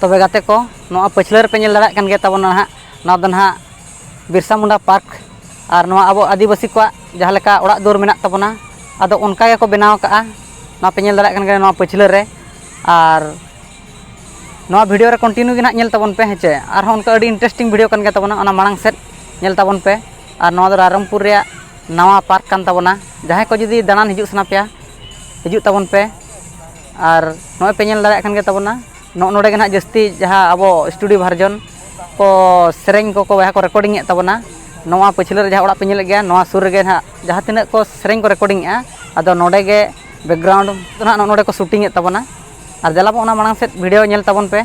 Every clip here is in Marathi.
तबे गाते को नोआ पछला रे पे नेल दाड़ा कान गे ताबोना हा ना दो ना बिरसा मुंडा पार्क और नोआ अब आदिवासी को जहाँ लेका ओड़ा दुआर मेना ताबोना आदो उनका गे को बनाव का ना पे नेल दाड़ा कान गे नोआ पछला रे और नोआ वीडियो रे कंटिन्यू गे ना नेल ताबोन पे हेचे और उनका अड़ी इंटरेस्टिंग वीडियो कान गे ताबोना ओना मांग सेट नेल ताबोन पे और नोआ दो रायरंगपुर रे नवा पार्क कान ताबोना जहाँ को जुदी दाणान हिजुग सना पे हिजुग ताबोन पे और नोए पे नेल दाड़ा कान गे ताबोना नोडे ना जस्ती जहाँ अब स्टूडियो वर्जन को सेरेंग को वह को रेकर्डिंग ताबोना नोआ पछले जहाँ ओड़ा पे नेल गया नोआ सुर रे ना जहाँ तिना को सेरेंग को रेकर्डिंग आदो नोडे गे बैकग्राउंड ना नोडे को शूटिंग ताबोना और जला ओना मांग सेट वीडियो नेल ताबोन पे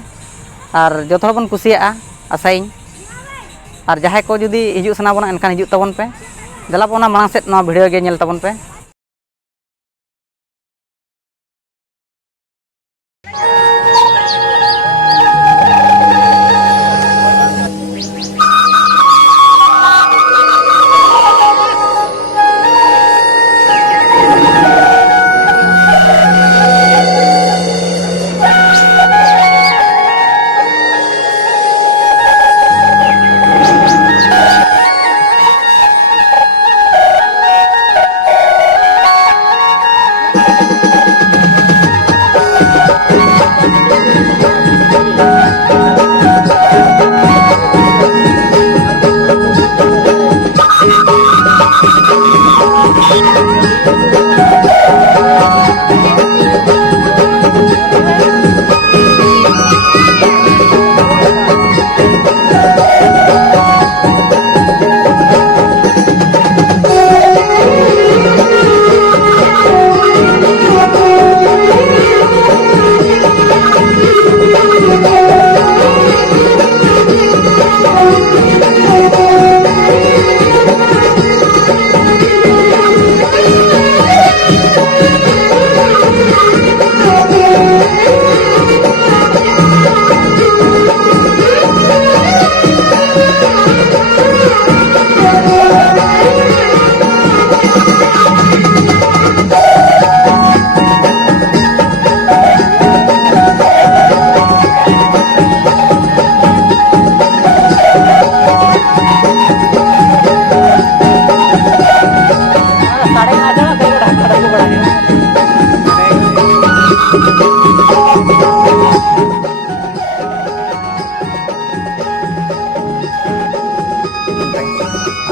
और जो बन कुसिया आशाइन और जहाँ को जुदी हिजुग सना बोना एनकान हिजुग ताबोन पे जला ओना मांग सेट नोआ वीडियो गे नेल ताबोन पे।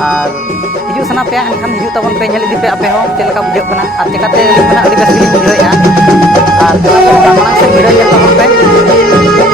और हिजुग सना पे एनखान हिजुग ताबोन पे नेल इदी पे आपे हो चेलका बुझाव कना और चेकाते लिखना अड़ी बेस गिली बुझावेया और जला मांग से वीडियो नेल ताबोन पे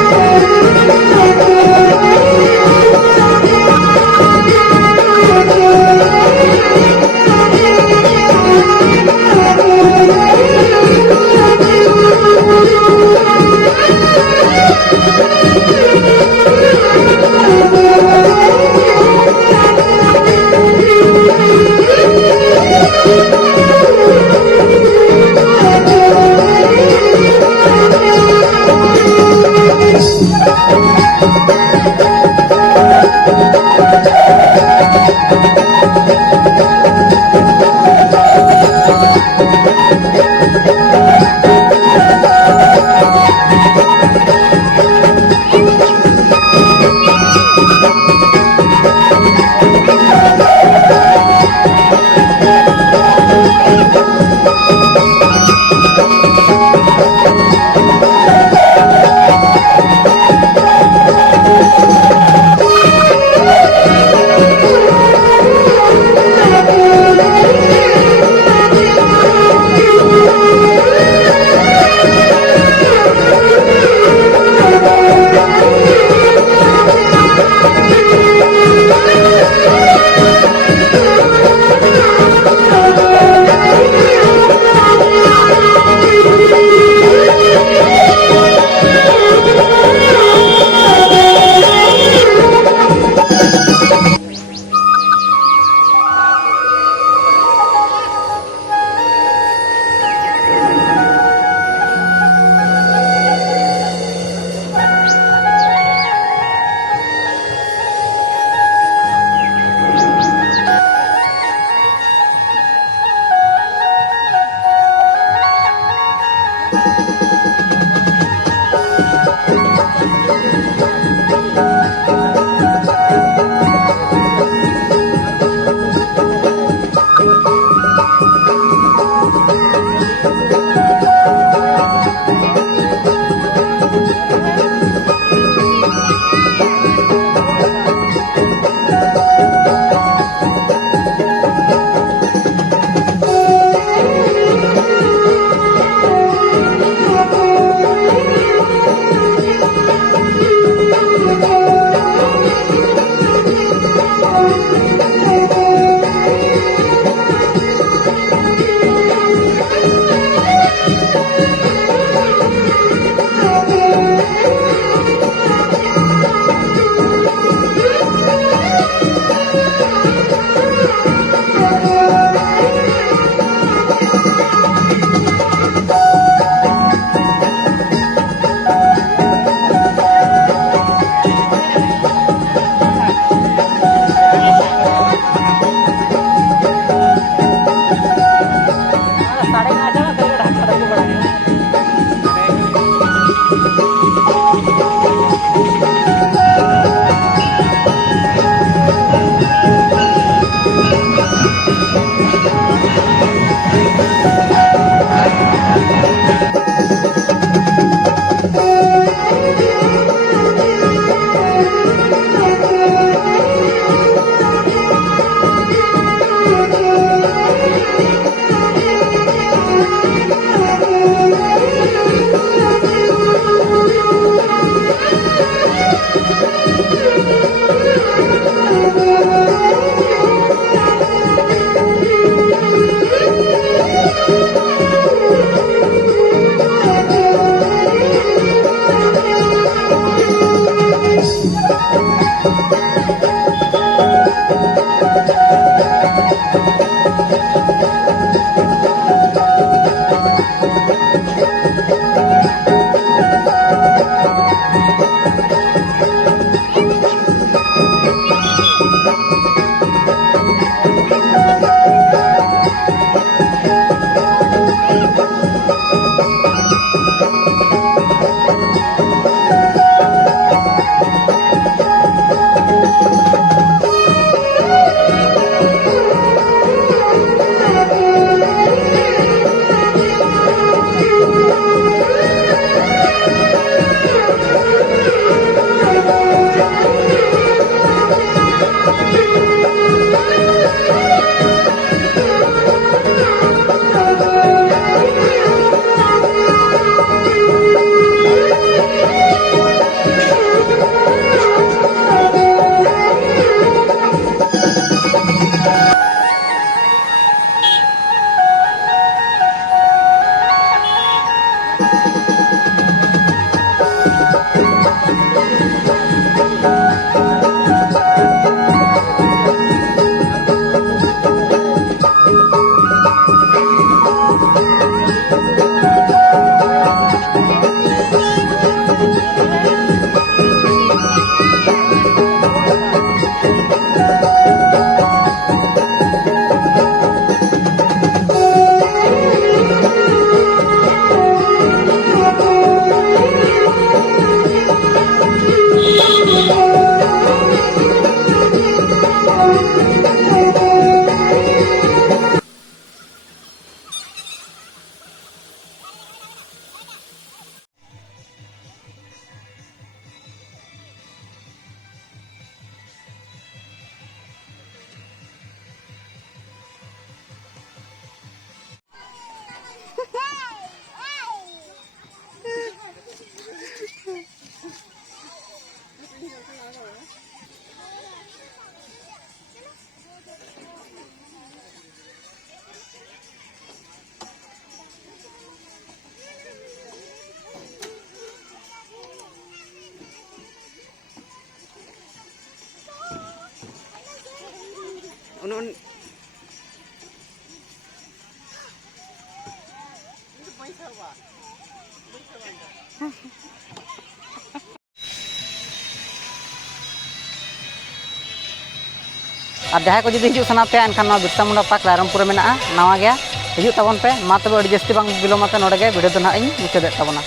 और जहाँ को जुदी हिजू सना पे एनखान बिरसा मुंडा पार्क रायरमपुर में नवा गया हिजू तबन पे मा तबे अड़ी जस्ती बांग बिलोमाते नोडे गे वीडियो दो ना इन मुचादे तबना।